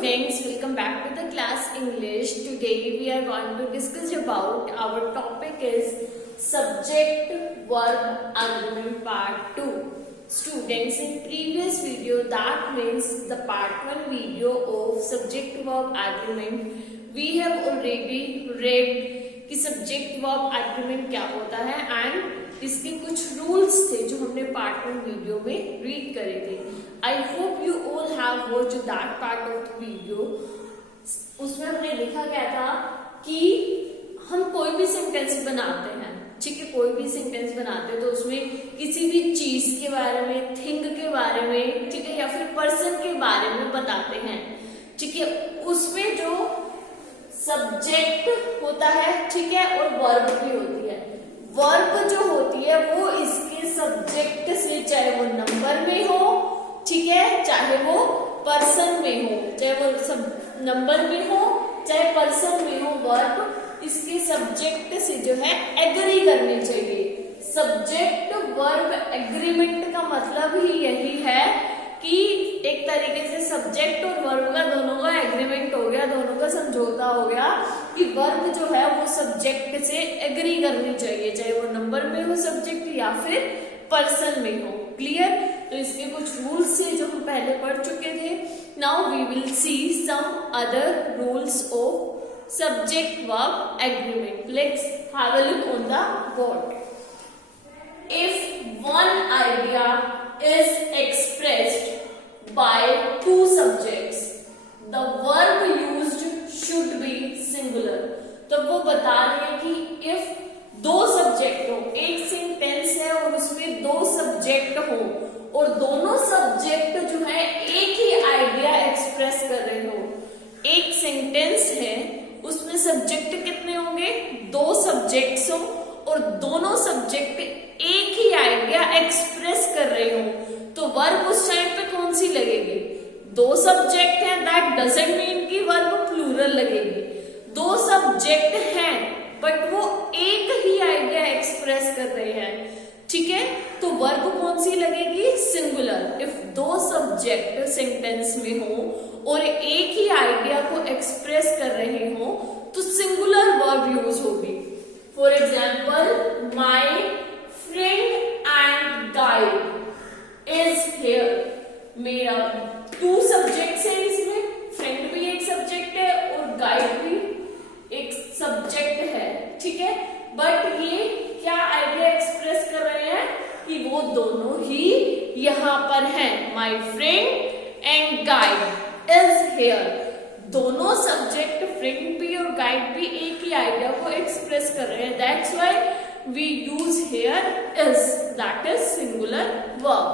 students, welcome back to the class English. Today we are going to discuss about our topic is subject verb agreement part 2. Students, in previous video, that means the part 1 video of subject verb agreement, we have already read कि subject verb agreement क्या होता है and इसके कुछ rules थे जो हमने part 1 video में रीड करे थे. I hope you all have watched that part of the video. उसमें हमने लिखा गया था कि हम कोई भी सेंटेंस बनाते हैं, ठीक है, कोई भी सेंटेंस बनाते हैं तो उसमें किसी भी चीज के बारे में, थिंग के बारे में, ठीक है, या फिर पर्सन के बारे में बताते हैं, ठीक है. उसमें जो सब्जेक्ट होता है, ठीक है, और वर्ब भी होती है. वर्ब जो होती है वो इसके सब्जेक्ट से, चाहे वो नंबर में हो, ठीक है, चाहे वो पर्सन में हो, चाहे वो सब नंबर में हो, चाहे पर्सन में हो, वर्ब इसके सब्जेक्ट से जो है एग्री करनी चाहिए. सब्जेक्ट वर्ब एग्रीमेंट का मतलब ही यही है कि एक तरीके से सब्जेक्ट और वर्ब का दोनों का एग्रीमेंट हो गया, दोनों का समझौता हो गया कि वर्ब जो है वो सब्जेक्ट से एग्री करनी चाहिए, चाहे वो नंबर में हो सब्जेक्ट या फिर पर्सन में हो. क्लियर? तो इसके कुछ रूल्स थे जो हम पहले पढ़ चुके थे. Now we will see some other rules of subject verb agreement. Let's have a look on the board. If one idea is expressed by two subjects, the verb used should be singular. तो वो बता रहे हैं कि if दो subject हो, एक sentence है और उसमें दो सब्जेक्ट हो और दोनों सब्जेक्ट जो है एक ही आइडिया एक्सप्रेस कर रहे हो. एक सेंटेंस है उसमें सब्जेक्ट कितने होंगे? दो सब्जेक्ट्स हो और दोनों सब्जेक्ट एक ही आइडिया एक्सप्रेस कर रहे हो तो वर्ब उस टाइम पे कौन सी लगेगी? दो सब्जेक्ट हैं, दैट डजंट मीन कि वर्ब प्लूरल लगेगी. दो सब्जेक्ट हैं बट वो एक ही आइडिया एक्सप्रेस कर रहे हैं, ठीक है, तो वर्ब कौन सी लगेगी? सिंगुलर. इफ दो सब्जेक्ट सेंटेंस में हो और एक ही आइडिया को एक्सप्रेस कर रहे हो तो सिंगुलर वर्ब यूज होगी. For example, my friend and guide is here. मेरा टू सब्जेक्ट्स है इसमें, फ्रेंड भी एक सब्जेक्ट है और गाइड भी एक सब्जेक्ट है, ठीक है, बट ये क्या आइडिया एक्सप्रेस कर रहे हैं कि वो दोनों ही यहां पर हैं. My friend and guide is here. दोनों सब्जेक्ट, फ्रेंड भी और गाइड भी, एक ही आइडिया को एक्सप्रेस कर रहे हैं. That's why we use here is, that is singular verb.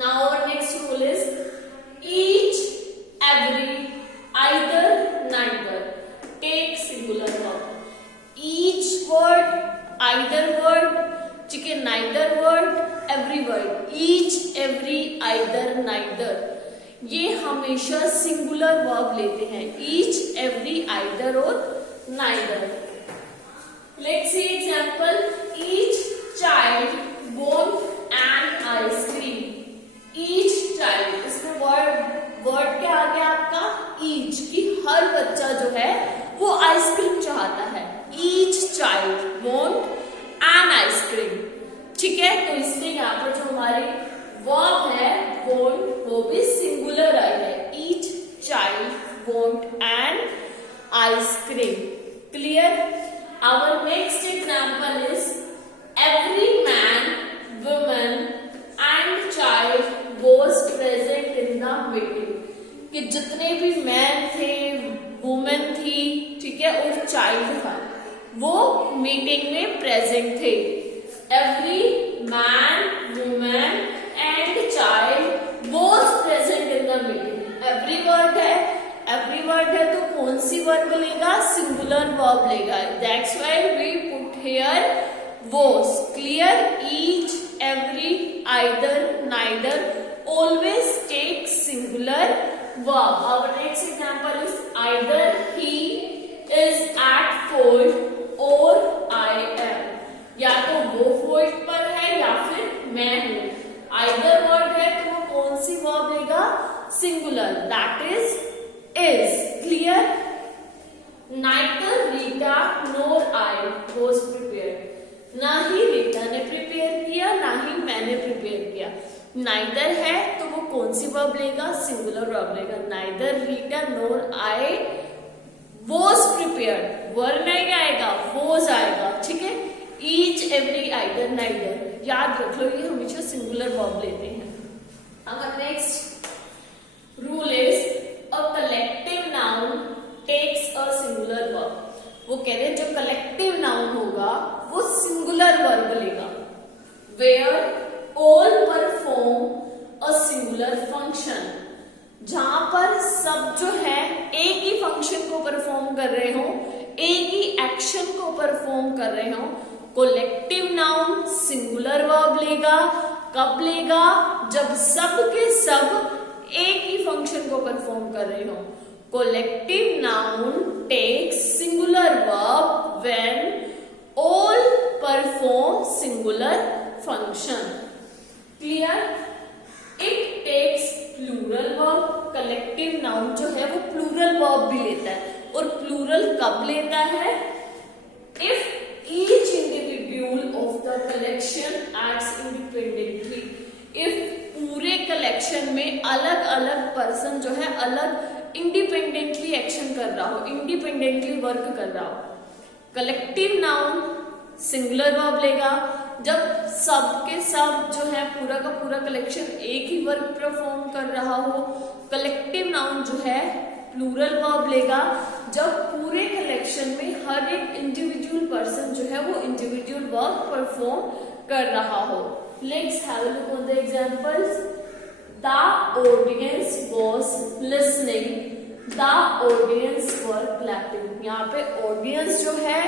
Now our next rule is each, every, either, neither. Take singular verb. Each word, either word, ठीक है, neither word, every word. Each, every, either, neither. ये हमेशा singular verb लेते हैं. Each, every, either और neither. Let's see example. Each child want an ice cream. Each child, इसमें word क्या आ गया आपका? Each, कि हर बच्चा जो है वो आइसक्रीम चाहता है. Each child want an ice cream. ठीक है, तो इसलिए यहाँ पर जो हमारी वर्ब है want वो भी सिंगुलर आई है. Each child want an ice cream. Clear? Our next example is every man, woman and child was present in the meeting. कि जितने भी मैन थे, वुमेन थी, ठीक है, और चाइल्ड था, वो मीटिंग में प्रेजेंट थे. Every man, woman and child was present in the meeting. Every word है, एवरी वर्ड है तो कौन सी वर्ब लेगा? सिंगुलर वर्ब लेगा. That's why we put here was. Clear? Each, every, either, neither, always take singular verb. Our next example is either he is at fault और I M. या तो वो फॉल्ट पर है या फिर मैं हूं. आइदर वर्ड है तो वो कौन सी वर्ब लेगा? Singular. That is his. Clear? Neither Rita nor I was prepared. ना ही रीता ने प्रिपेयर किया, ना ही मैंने प्रिपेयर किया. नाइदर है तो वो कौन सी वर्ब लेगा? सिंगुलर वर्ब लेगा. Neither Rita nor I was prepared. Were नहीं आएगा, वॉज आएगा. ठीक है. ईच एवरी आइदर नाइदर याद रख लो, ये हमेशा सिंगुलर वर्ब लेते हैं. अगर next rule is a collective noun takes a singular verb. वो कह रहे हैं जो कलेक्टिव नाउन होगा वो सिंगुलर वर्ब लेगा. Where all perform a singular function. जहां पर सब जो है एक ही फंक्शन को परफॉर्म कर रहे हो, एक ही एक्शन को परफॉर्म कर रहे हो, कलेक्टिव नाउन सिंगुलर वर्ब लेगा. कब लेगा? जब सब के सब एक ही फंक्शन को परफॉर्म कर रहे हो. Collective noun takes singular verb when all perform singular function. Clear? It takes plural verb. Collective noun जो है वो plural verb भी लेता है. और plural कब लेता है? If each individual of the collection acts independently. If पूरे collection में अलग अलग person जो है अलग इंडिपेंडेंटली एक्शन कर रहा हो, इंडिपेंडेंटली वर्क कर रहा हो. कलेक्टिव नाउन सिंगुलर वर्ब लेगा. जब सब के सब जो है पूरा का पूरा कलेक्शन एक ही वर्क परफॉर्म कर रहा हो. कलेक्टिव नाउन जो है प्लूरल वर्ब लेगा. जब पूरे कलेक्शन में हर एक इंडिविजुअल पर्सन जो है वो इंडिविजुअल वर्क परफॉर्म कर रहा हो. Let's have a look on the examples. The audience was listening. The audience were clapping. यहाँ पे audience जो है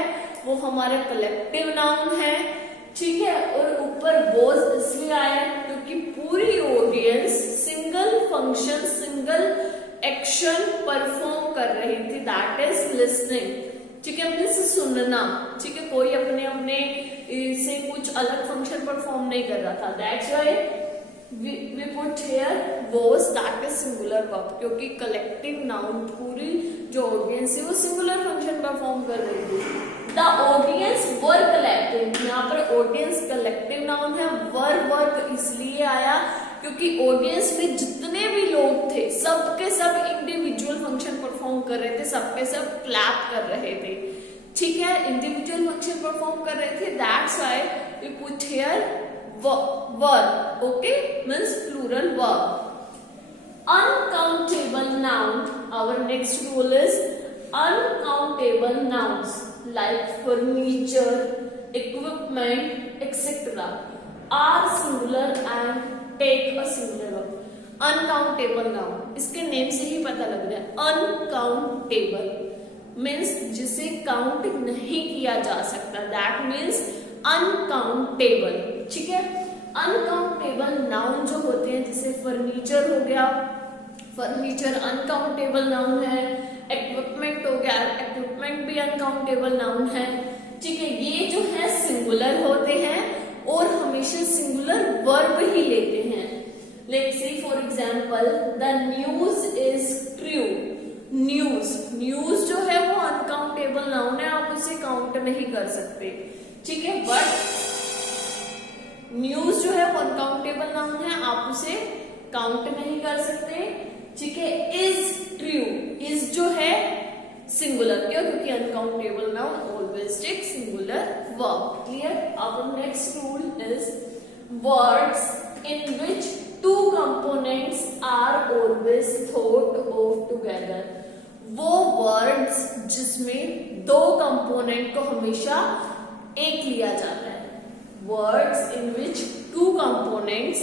वो हमारा कलेक्टिव नाउन है. ठीक है. और ऊपर was इसलिए आया क्योंकि पूरी audience single function single action perform कर रही थी. That is listening. ठीक है. मीन्स सुनना. ठीक है. कोई अपने अपने से कुछ अलग फंक्शन परफॉर्म नहीं कर रहा था. That's why we put here was, that is singular verb. क्योंकि collective noun पूरी जो audience है वो singular function perform कर रही थी. The audience were collecting. यहाँ पर audience collective noun है. वर्क इसलिए आया क्योंकि audience में जितने भी लोग थे सब के सब इंडिविजुअल फंक्शन परफॉर्म कर रहे थे. सबके सब क्लैप कर रहे थे. ठीक है. इंडिविजुअल फंक्शन परफॉर्म कर रहे थे. That's why we put here verb. Okay, means plural verb. Uncountable noun. Our next rule is uncountable nouns like furniture, equipment, etc. are singular and take a singular verb. Uncountable noun. इसके name से ही पता लग रहा है. Uncountable means जिसे count नहीं किया जा सकता. That means uncountable. ठीक है. अनकाउंटेबल नाउन जो होते हैं जैसे फर्नीचर हो गया, फर्नीचर अनकाउंटेबल नाउन है. इक्विपमेंट हो गया, इक्विपमेंट भी अनकाउंटेबल नाउन है. ठीक है. ये जो है सिंगुलर होते हैं और हमेशा सिंगुलर वर्ब ही लेते हैं. Let's say for example the news is true. News जो है वो अनकाउंटेबल नाउन है. आप उसे काउंट नहीं कर सकते. ठीक है. बट न्यूज जो है वो अनकाउंटेबल नाउन है. आप उसे काउंट नहीं कर सकते. ठीक है. Is true. इज जो है सिंगुलर. क्यों? क्योंकि uncountable noun always take singular verb. Clear? Our next rule is words in which two components are always thought of together. वो वर्ड्स जिसमें दो कंपोनेंट को हमेशा एक लिया जाता है. Words in which two components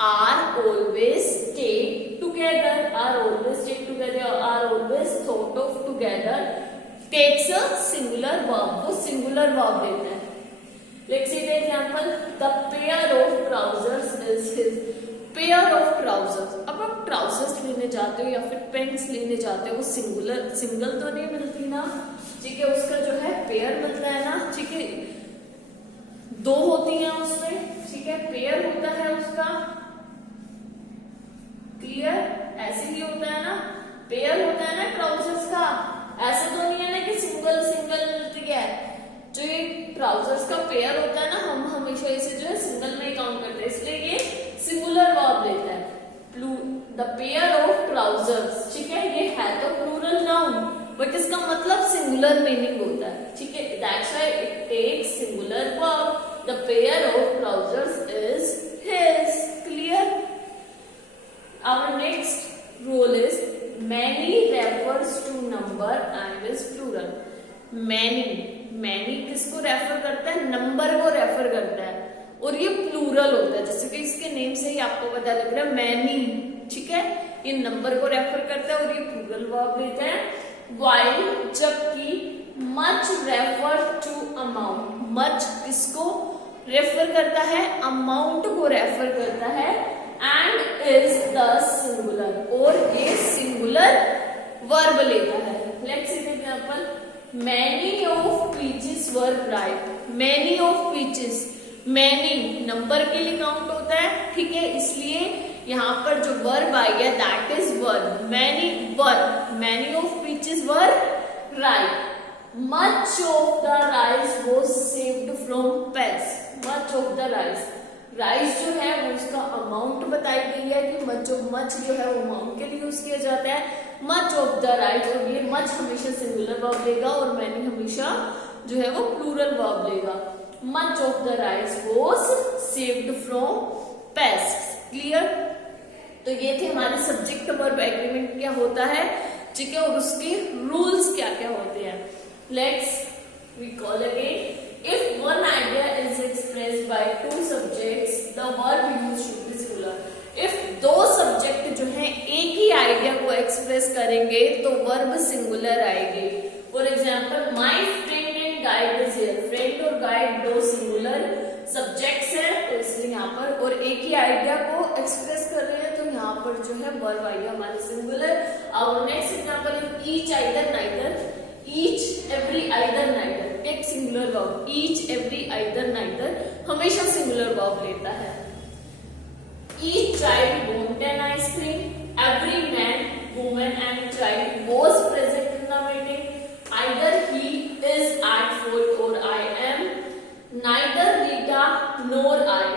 are always take together, are always take together, are always thought of together takes a singular verb. वो सिंगुलर वर्ब देता है. Let's see the example. The pair of trousers is his. Pair of trousers. अब आप trousers लेने जाते हो या फिर पेंट्स लेने जाते हो, वो सिंगुलर सिंगल तो नहीं मिलती ना. ठीक है. उसका जो है पेयर मिलता है ना. ठीक है. दो होती हैं उसमें. ठीक है. पेयर होता है उसका. क्लियर? ऐसे ही होता है ना. पेयर होता है ना ऐसा तो नहीं है ना कि सिंगल सिंगल मिलती है। जो ये ट्राउजर्स का पेयर होता है ना, हम हमेशा इसे जो है सिंगल में ही काउंट करते हैं, इसलिए ये सिंगुलर वर्ब लेता है। द पेयर ऑफ ट्राउजर्स, ठीक है, ये है तो प्लूरल नाउन बट इसका मतलब सिंगुलर मीनिंग होता है, ठीक है, that's why it takes singular verb. The pair of trousers is his. Clear? Our next rule is many refers to number and is plural. Many किसको रेफर करता है? Number को रेफर करता है और ये प्लूरल होता है, जैसे कि इसके नेम से ही आपको पता लग रहा है मैनी, ठीक है, ये नंबर को रेफर करता है और ये प्लूरल वर्ब लेता है। व्हाइल, जबकि much refer to amount, much किसको रेफर करता है? अमाउंट को रेफर करता है। एंड इज द सिंगुलर, और ये सिंगुलर वर्ब लेता है। Let's see the example, many of peaches were ripe. Many of peaches, many number के लिए काउंट होता है, ठीक है, इसलिए यहाँ पर जो वर्ब आई है that is verb. Many of peaches were ripe. Much of the rice was saved from paste. Much of the rice जो है वो उसका अमाउंट बताई गई है कि मच जो है वो अमाउंट के लिए यूज किया जाता है। मच ऑफ द राइस, और ये मच हमेशा सिंगुलर वर्ब लेगा और मैनी हमेशा जो है वो प्लूरल वर्ब लेगा। Much of the rice was saved from paste. Clear? तो ये थे हमारे सब्जेक्ट वर्ब एग्रीमेंट क्या होता है, ठीक है, और उसके रूल्स क्या क्या होते हैं। Let's recall again. If one idea is expressed by two subjects the verb used should be singular. If दो सब्जेक्ट जो है एक ही आइडिया को एक्सप्रेस करेंगे तो वर्ब सिंगुलर आएगी। For example, my friend and guide is here. Friend और guide दो सिंगुलर सब्जेक्ट्स है तो इसलिए यहाँ पर, और एक ही आइडिया को एक्सप्रेस कर रहे हैं तो यहाँ पर जो है वर्ब आएगा हमारे सिंगुलर। और next example, each either neither. Each every either neither एक singular verb. Each every either neither हमेशा सिंगुलर वर्ब लेता है। Each child wanted an ice cream. Every man, woman and child was present in the meeting. Either he is at fault और I am. Neither Rita nor I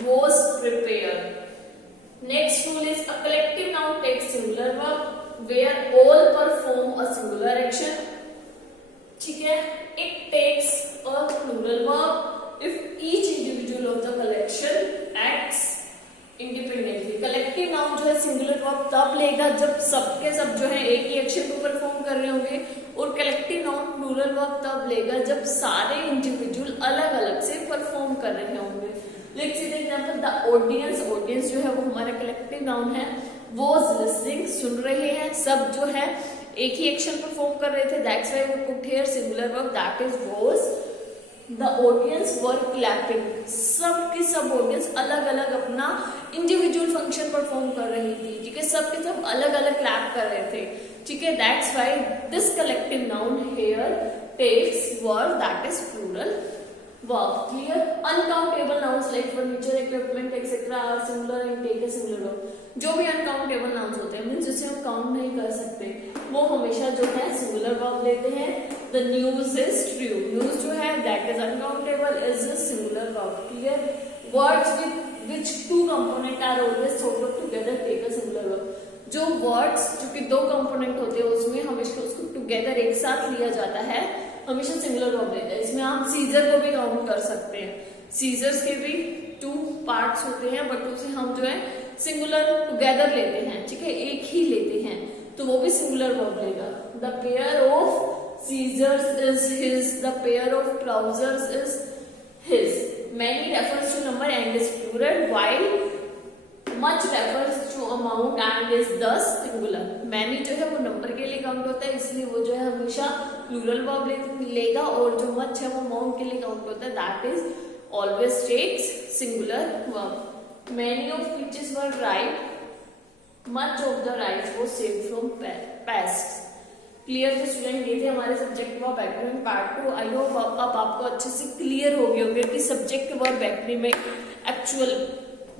was prepared. Next rule is a collective noun takes singular verb where all perform a singular action. ठीक है? It takes a plural verb if each individual of the collection acts independently. collective noun जो है singular verb तब लेगा जब सबके सब जो है एक ही एक्शन को परफॉर्म कर रहे होंगे, और कलेक्टिव नाउन प्लूरल वर्ब तब लेगा जब सारे इंडिविजुअल अलग अलग से परफॉर्म कर रहे होंगे। Let's see the example, the audience जो है वो हमारा कलेक्टिव नाउन है। वाज लिसनिंग, सुन रहे हैं, सब जो है एक ही एक्शन परफॉर्म कर रहे थे, that's why we put here singular verb that is was. The audience were clapping, सब की सब ऑडियंस अलग अलग अपना इंडिविजुअल फंक्शन परफॉर्म कर रही थी, ठीक है, सब के सब अलग अलग क्लैप कर रहे थे, ठीक है, that's why this collective noun here takes verb that is plural verb. Clear? Uncountable nouns like furniture, equipment etcetera are singular and take a singular verb. जो भी अनकाउंटेबल नाउन्स होते हैं मींस जिसे हम काउंट नहीं कर सकते वो हमेशा जो है सिंगुलर वर्ब लेते हैं। The news is true, news जो है that is uncountable is a singular verb. Clear? Words with which two component are always thought of together take a singular verb. जो वर्ड्स जो कि दो कंपोनेंट होते हैं उसमें हमेशा उसको टुगेदर एक साथ लिया जाता है, हमेशा सिंगुलर वर्ब लेता है। इसमें आप सीजर को भी काउंट कर सकते हैं। सीजर्स के भी 2 पार्ट्स होते हैं बट उसे हम जो है सिंगुलर टुगेदर लेते हैं, ठीक है, एक ही लेते हैं तो वो भी सिंगुलर वर्ब लेगा। The pair of scissors is his, the pair of trousers is his. Many refers to number and is plural, while much refers to amount and is thus singular. Many जो है वो number के लिए count होता है इसलिए वो जो है हमेशा प्लूरल वर्ब लेगा, और जो much है वो अमाउंट के लिए काउंट होता है that is always takes singular verb. Many of peaches were ripe, much of the rice was saved from pests. Clear? तो स्टूडेंट ये थे हमारे subject verb agreement part 2। I hope अब आपको अच्छे से क्लियर हो गए होंगे कि सब्जेक्ट वर्ब एग्रीमेंट एक्चुअल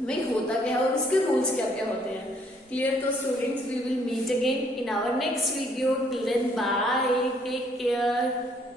में होता क्या है और इसके रूल्स क्या क्या होते हैं। क्लियर? तो students we will meet again in our next video. Till then, bye. Take care.